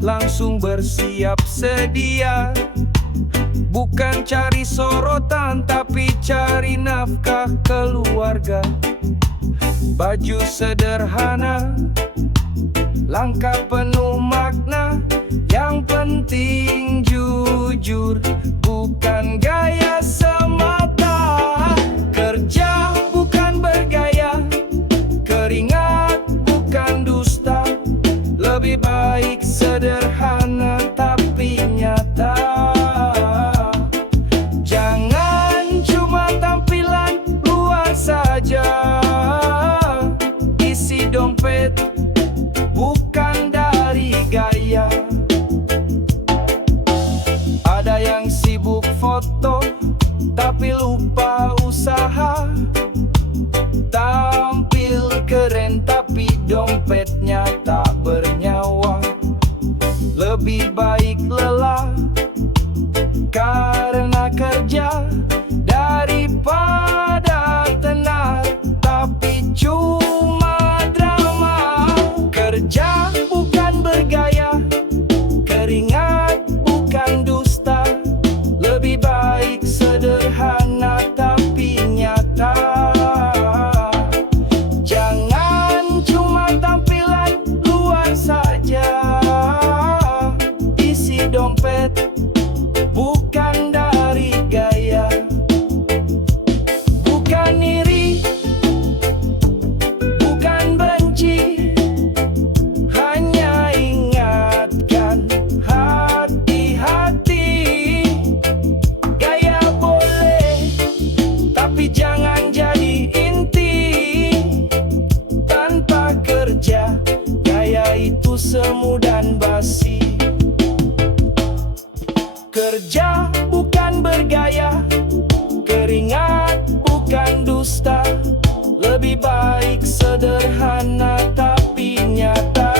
langsung bersiap sedia. Bukan cari sorotan, tapi cari nafkah keluarga. Baju sederhana, langkah penuh makna. Yang penting jujur, bukan gaya semata. Kerja bukan bergaya, keringat bukan dusta. Lebih baik sederhana tapi nyata. Jangan cuma tampilan luar saja, isi dompet bukan dari gaya. Ada yang sibuk foto tapi lupa usaha, tampil keren tapi dompetnya tak bernyawa. Lebih baik lelah karena kerja daripada tenar tapi cuma drama. Kerja bukan bergaya, keringat bukan dusta. Lebih baik sederhana tapi nyata. Jangan cuma tampilan luar saja, isi dompet bukan dari gaya. Bukan iri, bukan benci, hanya ingatkan hati-hati. Gaya boleh, tapi jangan jadi inti. Tanpa kerja, gaya itu semu dan basi. Kerja bukan bergaya, keringat bukan dusta. Lebih baik sederhana tapi nyata.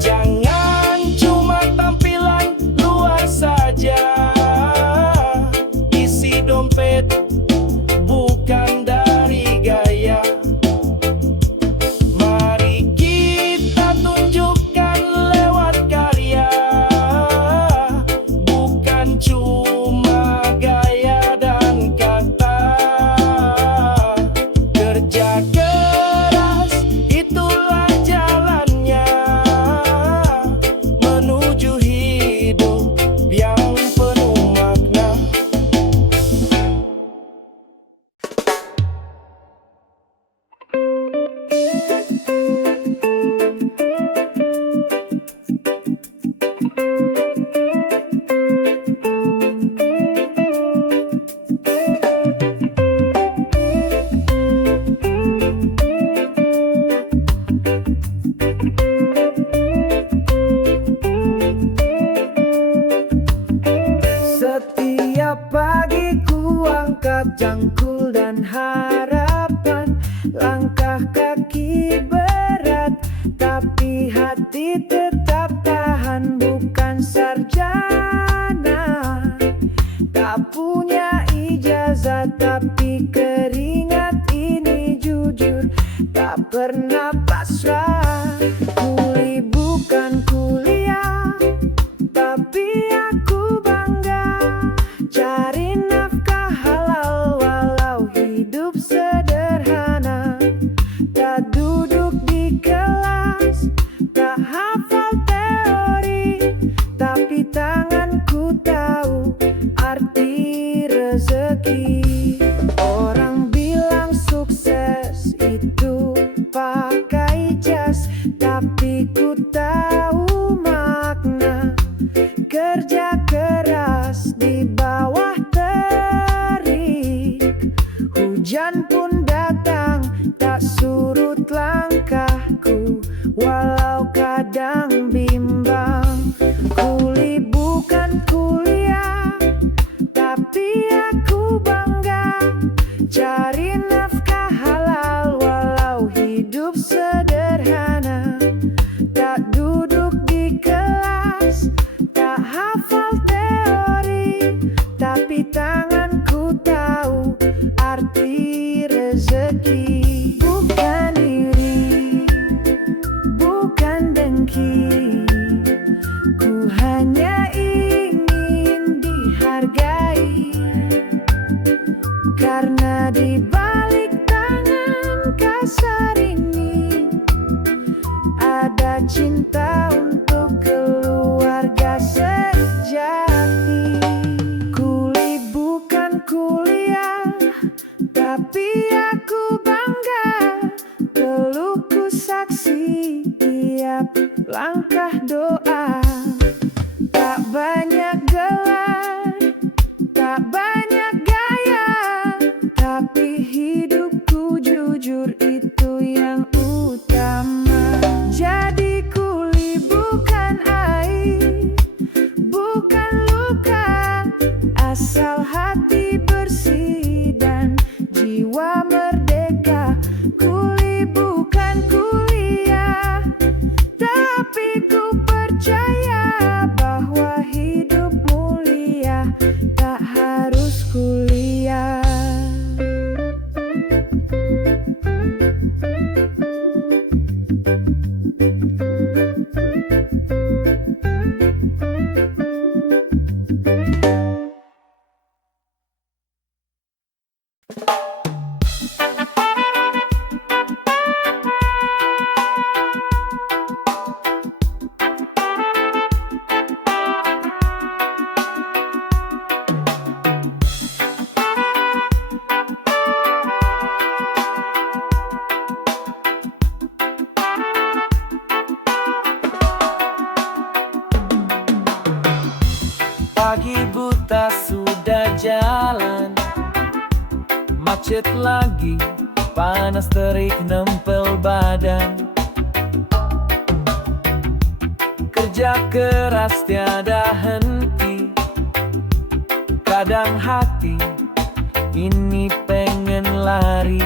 Jangan cuma tampilan luar saja, isi dompet bukan dari gaya. Mari kita tunjukkan lewat karya, bukan cuma gaya dan kata. Kerja keras, itulah jalannya menuju hidup yang penuh makna. Setiap pagi ku angkat jangkul dan harapan. Langkah kaki berat, tapi hati tetap tahan. Bukan sarjana, tak punya ijazah, tapi keringat ini jujur, tak pernah pasrah. Kuli bukan kuliah, tapi aku bangga cari nafkah halal walau hidup sederhana. Tak duduk di kelas, tak hafal teori, tapi tanganku tahu arti rezeki. Orang bilang sukses itu pakai jas, cinta untuk keluarga sejati. Kuli bukan kuliah, tapi aku bangga. Pelukku saksi tiap langkah doa. Tak banyak gelar, tak banyak gaya, tapi hidupku jujur itu yang utama. Jadi kuli bukan air, bukan luka, asal hati bersih dan jiwa merdeka. Kuli bukan kuliah, tapi ku percaya bahwa hidup mulia tak harus kuliah. Pagi buta sudah jalan, macet lagi, panas terik nempel badan. Kerja keras tiada henti, kadang hati ini pengen lari,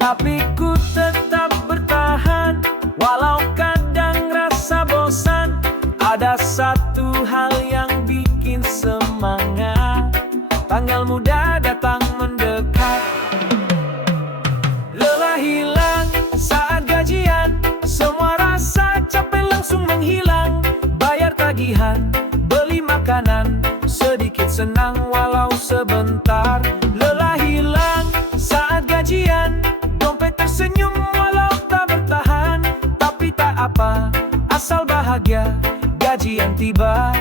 tapi ku tetap bertahan. Walau kadang rasa bosan, ada satu hal yang bikin semangat. Tanggal muda datang mendekat, lelah hilang saat gajian, semua rasa capek langsung menghilang. Bayar tagihan, beli makanan, sedikit senang walau sebentar. Lelah hilang saat gajian, dompet tersenyum walau tak bertahan. Tapi tak apa, asal bahagia. Gajian tiba,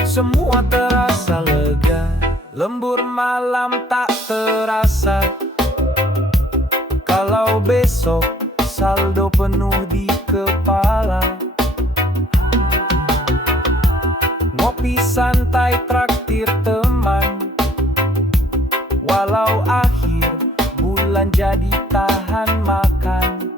semua terasa lega. Lembur malam tak terasa, kalau besok saldo penuh di kepala. Ngopi santai traktir teman, walau akhir bulan jadi tahan makan.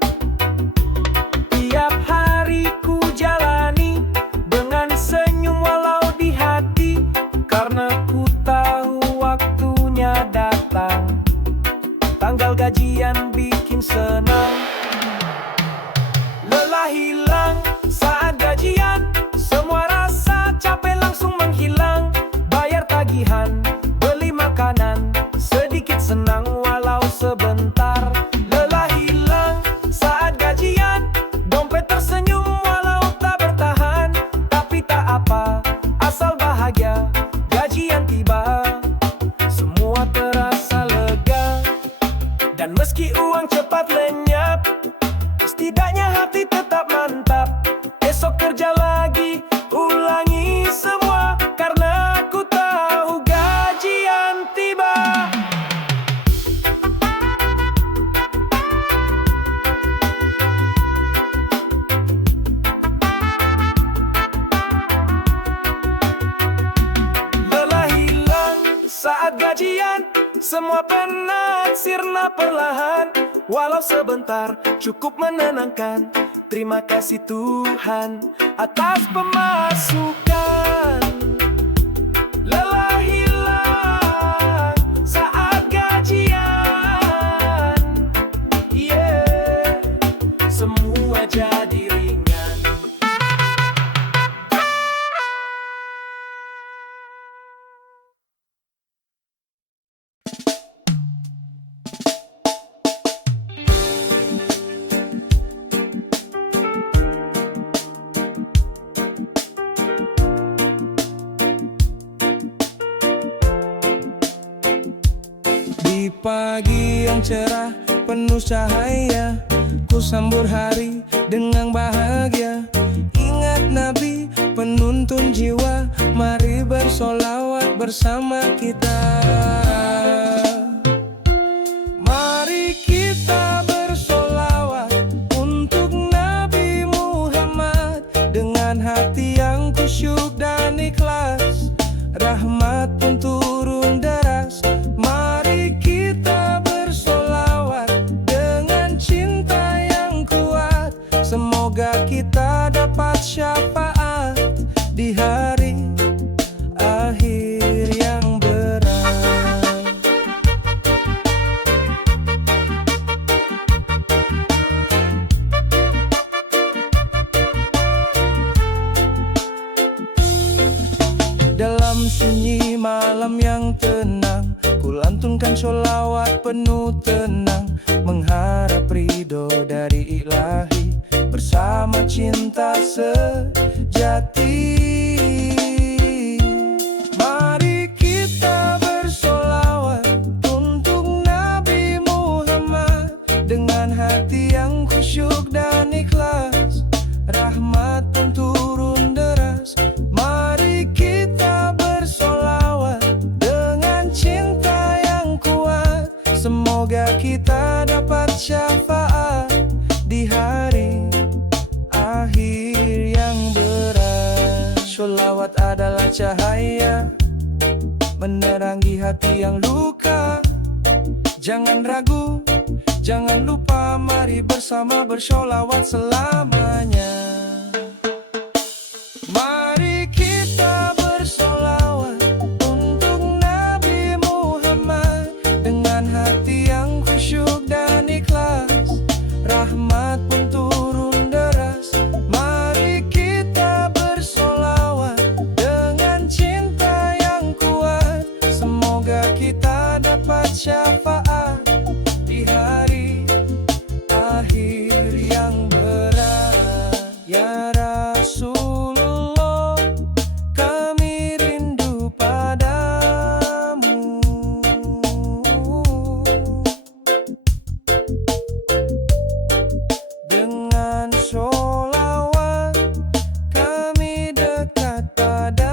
Tiap hari ku jalani dengan senyum walau di hati, karena ku tahu waktunya datang. Tanggal gajian bikin senang. Lelah hilang saat gajian, semua rasa capek langsung menghilang. Bayar tagihan, beli makanan, sedikit senang walau sebentar. Lelah hilang saat gajian, dompet tersenyum walau tak bertahan. Tapi tak apa, asal bahagia. Gajian tiba, semua terasa lega. Dan meski uang cepat lenyap, setidaknya hati tetap mantap. Esok kerja lagi, ulangi semua, karena aku tahu gajian tiba. Lelah hilang saat gajian, semua penat sirna perlahan. Walau sebentar cukup menenangkan. Terima kasih Tuhan atas pemasukan. Lelah hilang saat gajian, yeah, semua jadi ringan. Di pagi yang cerah penuh cahaya, ku sambut hari dengan bahagia. Ingat Nabi penuntun jiwa, mari bersolawat bersama kita. Mari kita bersolawat untuk Nabi Muhammad dengan hati yang khusyuk dan ikhlas. Rahmat pun turun deras. Mari kita bersolawat dengan cinta yang kuat. Semoga kita dapat syafaat di hari akhir yang berat. Dalam sunyi malam yang tenang, ku lantunkan sholawat penuh tenang, mengharap ridho dari ilahi bersama cinta sejati. Mari kita bersolawat untuk Nabi Muhammad dengan hati yang khusyuk dan ikhlas. Rahmat pun turun deras. Mari kita bersolawat dengan cinta yang kuat. Semoga kita dapat syafaat di hari akhir yang berat. Sholawat adalah cahaya menerangi hati yang luka. Jangan ragu, jangan lupa, mari bersama bersholawat selamanya. Mari kita bersolawat untuk Nabi Muhammad dengan hati yang khusyuk dan ikhlas. Rahmat pun turun deras. Mari kita bersolawat dengan cinta yang kuat. Semoga kita dapat syafaat di hari akhir yang berat. Ya Rasulullah, kami rindu padamu. Dengan sholawat kami dekat padamu.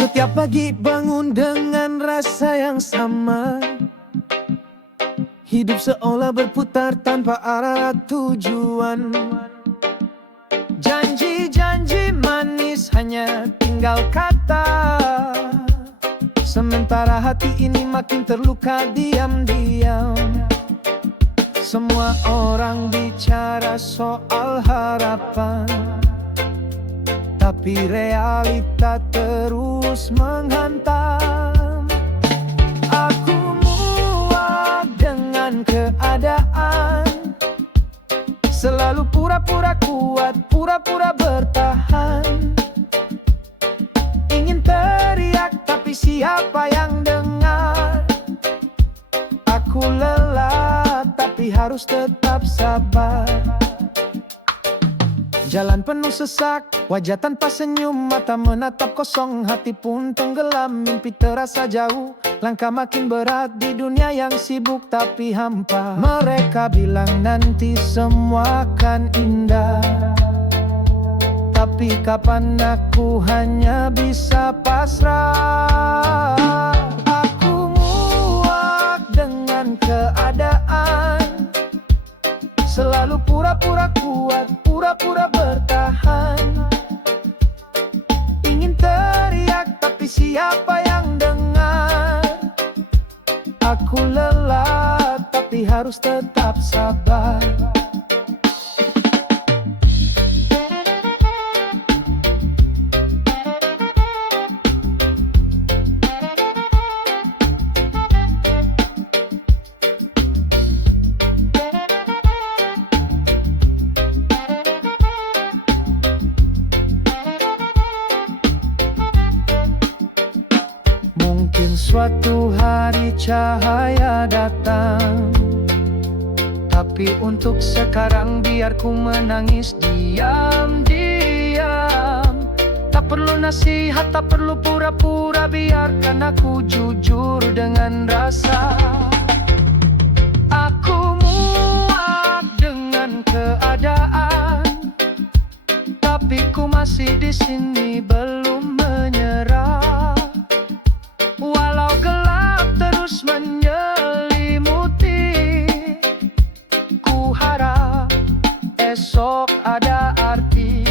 Setiap pagi bangun dengan rasa yang sama. Hidup seolah berputar tanpa arah tujuan. Janji-janji manis hanya tinggal kata. Sementara hati ini makin terluka diam-diam. Semua orang bicara soal harapan, tapi realita terus menghantam. Aku muak dengan keadaan, selalu pura-pura kuat, pura-pura bertahan. Ingin teriak tapi siapa yang dengar? Aku lelah tapi harus tetap sabar. Jalan penuh sesak, wajah tanpa senyum, mata menatap kosong, hati pun tenggelam, mimpi terasa jauh, langkah makin berat di dunia yang sibuk tapi hampa. Mereka bilang nanti semua akan indah, tapi kapan aku hanya bisa pasrah. Aku muak dengan keadaan, selalu pura-pura kuat, pura-pura bertahan. Ingin teriak tapi siapa yang dengar? Aku lelah tapi harus tetap sabar. suatu hari cahaya datang. Tapi untuk sekarang biar ku menangis diam-diam. Tak perlu nasihat, tak perlu pura-pura, biarkan aku jujur dengan rasa. Aku muak dengan keadaan, tapi ku masih di sini belum menyerah. Walau gelap terus menyelimuti, ku harap esok ada arti.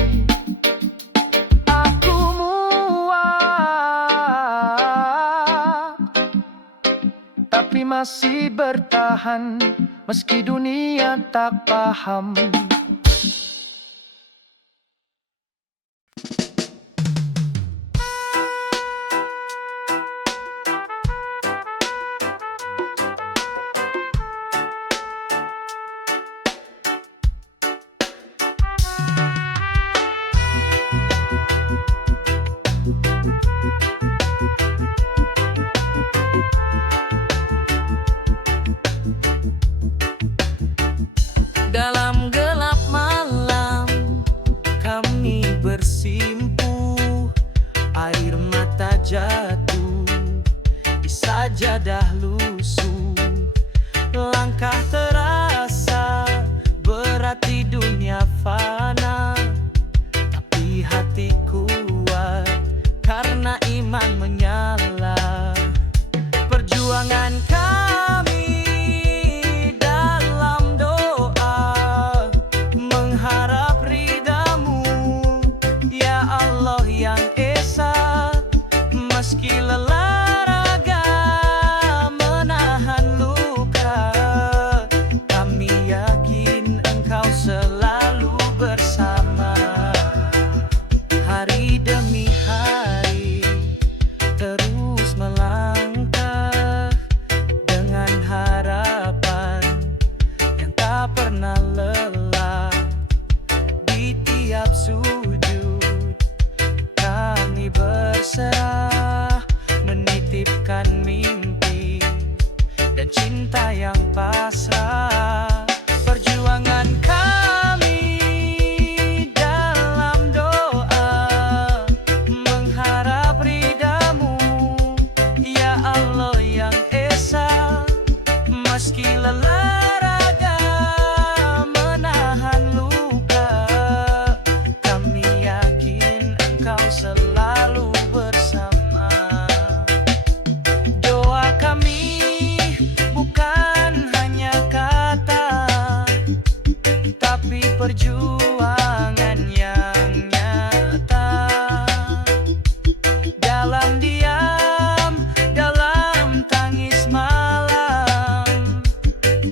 Aku muak, tapi masih bertahan meski dunia tak paham. Dalam gelap malam kami bersimpu, air mata jatuh di sajadah lusuh. Langkah terasa berat di dunia fana, tapi hati kuat karena iman menyala. Perjuangan kami dalam doa, mengharap ridamu, ya Allah yang Esa. Meski lelah raga menahan luka, kami yakin Engkau selalu bersama. Hari demi hari terus melangkah dengan harapan yang tak pernah lelah. Di tiap sudut kami berserah, menitipkan mimpi dan cinta yang pasrah. Perjuangan kami dalam doa, mengharap ridamu, ya Allah yang Esa. Meski lelah raga menahan luka, kami yakin Engkau selalu bersama. Doa kami bukan hanya kata, tapi perjuangan yang nyata. Dalam diam, dalam tangis malam,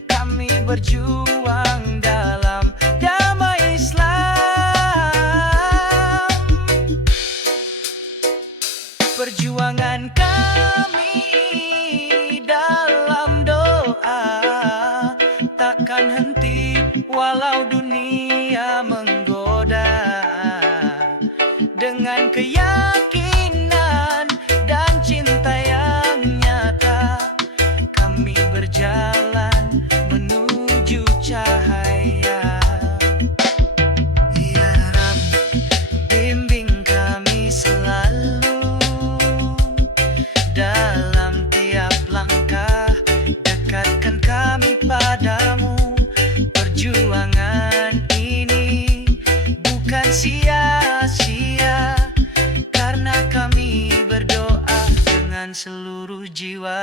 kami berjuang dalam damai Islam. Perjuangan kami dalam doa takkan henti walau dunia menggoda. Dengan keyakinan dan cinta yang nyata, kami berjalan menuju cahaya. Ya Rab, bimbing kami selalu dalam tiap langkah, dekatkan kami padamu. Perjuangan ini bukan sia-sia, karena kami berdoa dengan seluruh jiwa.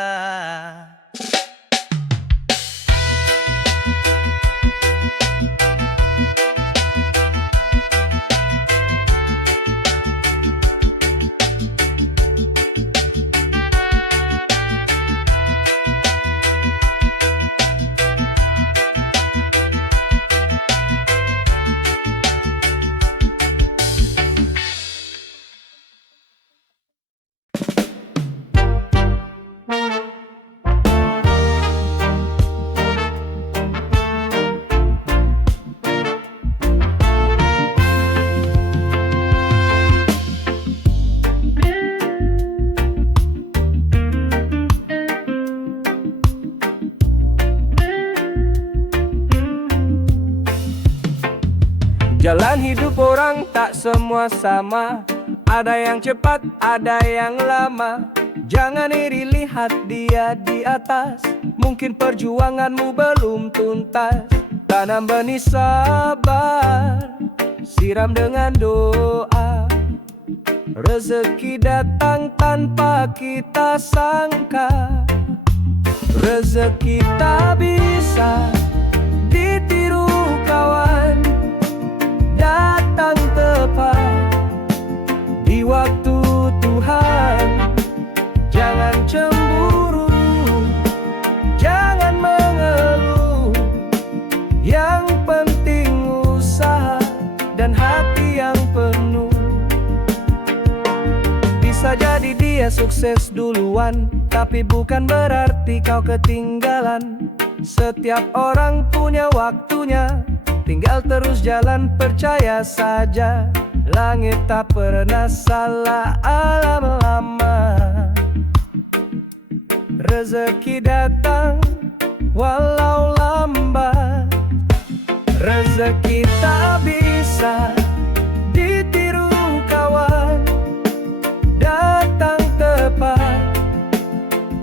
Jalan hidup orang tak semua sama, ada yang cepat, ada yang lama. Jangan iri lihat dia di atas, mungkin perjuanganmu belum tuntas. Tanam benih sabar, siram dengan doa. Rezeki datang tanpa kita sangka. Rezeki tak bisa ditiru kawan, datang tepat di waktu Tuhan. Jangan cemburu, jangan mengeluh, yang penting usaha dan hati yang penuh. Bisa jadi dia sukses duluan, tapi bukan berarti kau ketinggalan. Setiap orang punya waktunya, tinggal terus jalan, percaya saja. Langit tak pernah salah, alam lama. Rezeki datang walau lambat. Rezeki tak bisa ditiru kawan, datang tepat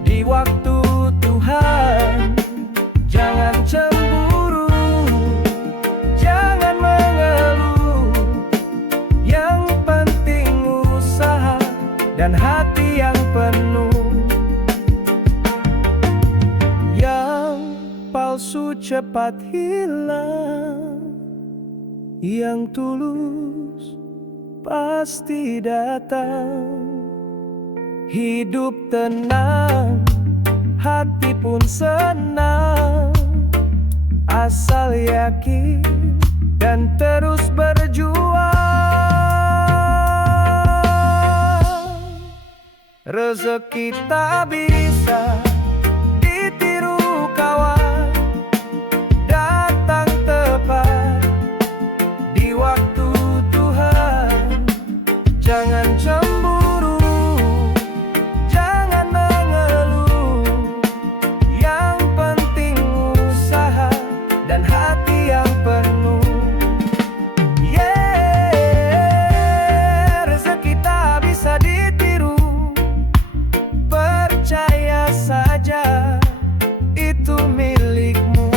di waktu Tuhan. Jangan cemburu, jangan mengeluh, yang penting usaha dan hati yang penuh. Yang palsu cepat hilang, yang tulus pasti datang. Hidup tenang, hati pun senang, asal yakin dan terus berjuang. Rezeki tak bisa ditiru kawan, datang tepat di waktu Tuhan. Jangan cemburu, jangan mengeluh, yang penting usaha dan hati yang penuh. Rezeki tak bisa ditiru, percaya saja itu milikmu.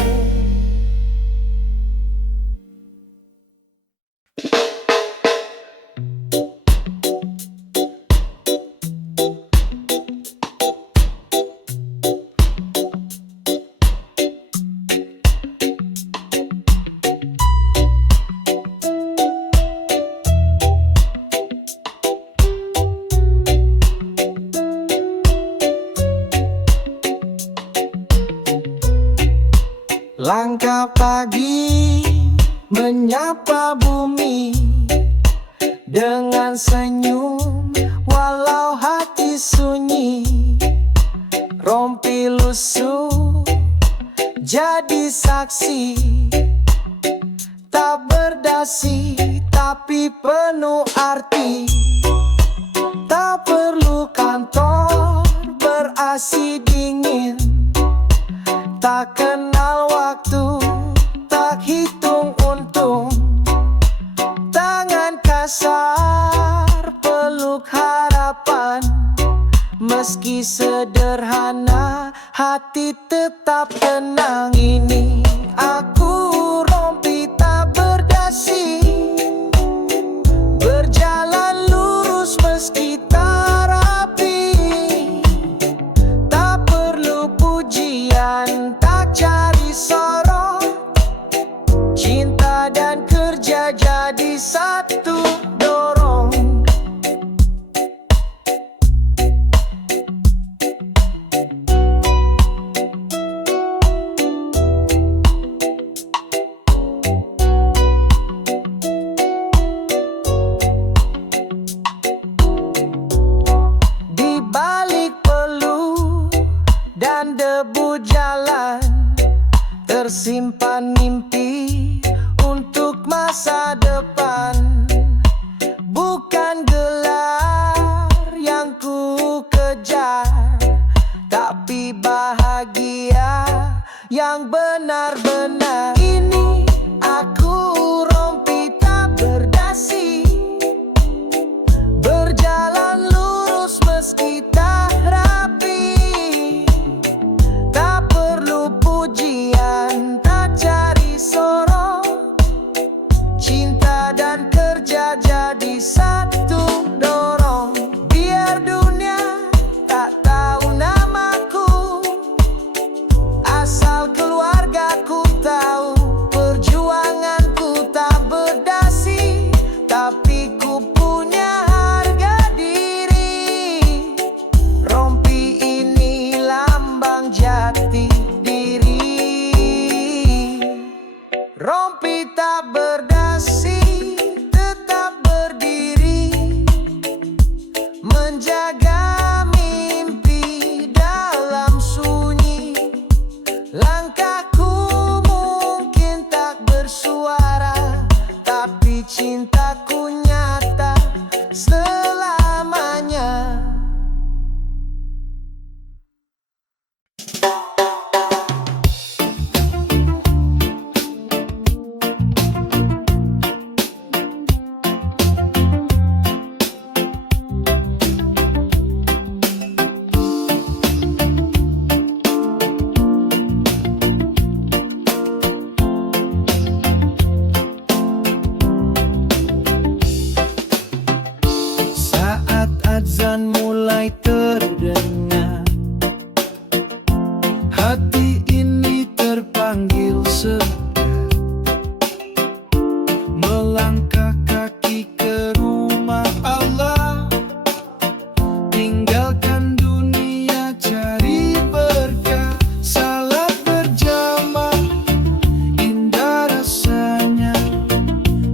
Langkah pagi menyapa bumi dengan senyum, walau hati sunyi. Rompi lusuh jadi saksi, tak berdasi tapi penuh arti. Tak perlu kantor ber-AC dingin, tak kenal waktu, tak hitung untung. Tangan kasar peluk harapan, meski sederhana hati tetap tenang. Ini aku rompi tak berdasi, berjalan lurus meski tak rapi. Tak perlu pujian, tak cari sorot, cinta dan kerja jadi satu dorong. Di balik peluh dan debu jalan, tersimpan mimpi untuk masa depan. Bukan gelar yang ku kejar, tapi bahagia yang benar-benar. Ini aku rompi tak Hati ini terpanggil segar, melangkah kaki ke rumah Allah, tinggalkan dunia cari berkah. Salat berjamaah indah rasanya,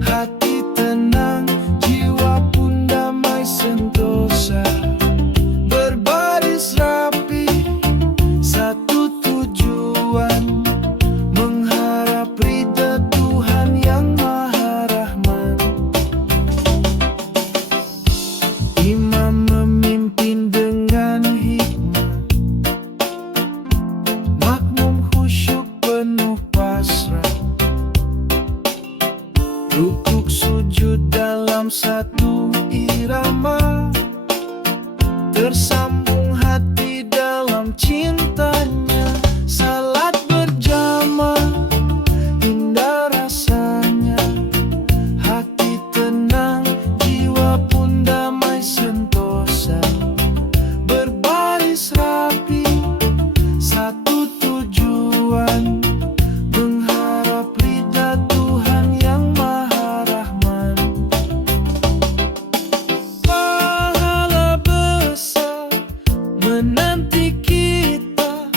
hati tenang jiwa pun damai sentosa. Berbaris rapi satu tujuan, mengharap ridha Tuhan yang Maha Rahman. Imam memimpin dengan hikmah, makmum khusyuk penuh pasrah. Rukuk sujud dalam satu irama, tersambung hati dalam cintanya. Salat berjamaah indah rasanya, hati tenang jiwa pun damai sentosa. Berbaris rapi satu tujuan, mengharap ridha Tuhan yang Maha Rahman. Pahala besar menanti kita,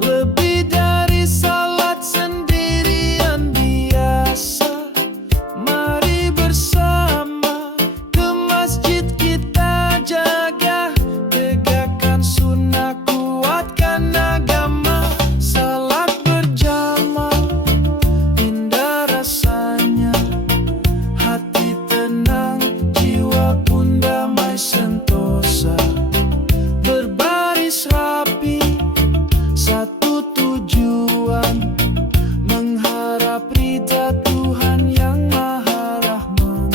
lebih dari salat sendirian biasa. Mari bersama ke masjid kita jaga, tegakkan sunnah kuatkan agama. Salat berjamaah indah rasanya, hati tenang jiwa pun damai sentosa. Berbaris rapi satu tujuan, mengharap ridha Tuhan yang Maha Rahman.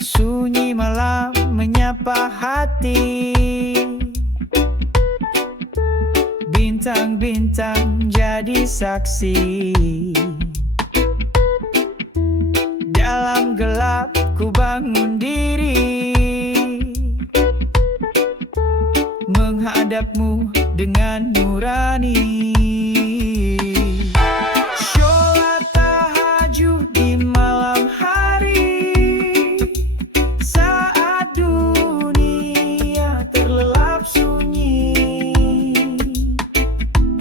Sunyi malam menyapa hati, bintang-bintang jadi saksi. Dalam gelap ku bangun diri, menghadapmu dengan nurani. Sholat tahajud di malam hari, saat dunia terlelap sunyi.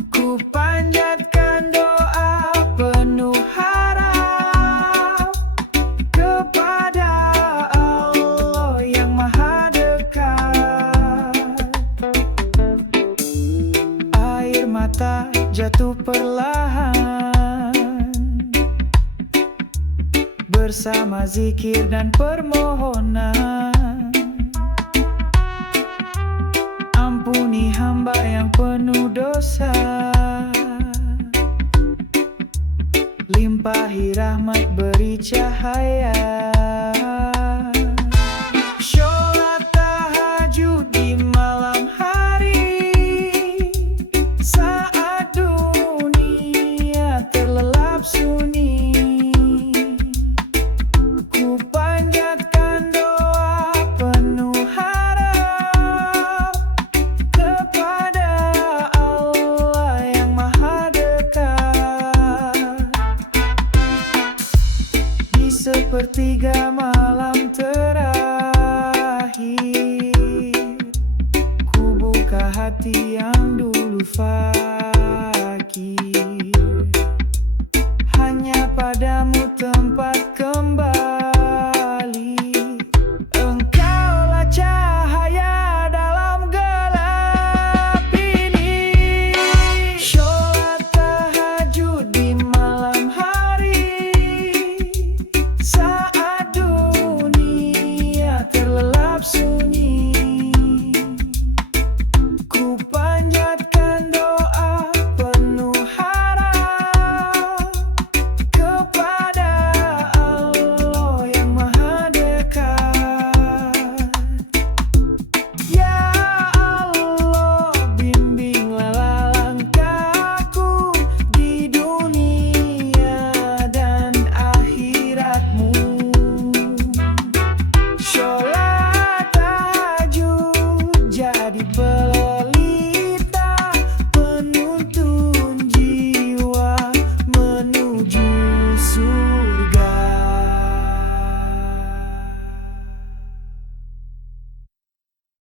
Ku panjatkan doa penuh harap kepada Allah yang Maha dekat. Air mata jatuh perlahan, bersama zikir dan permohonan. Ampuni hamba yang penuh dosa,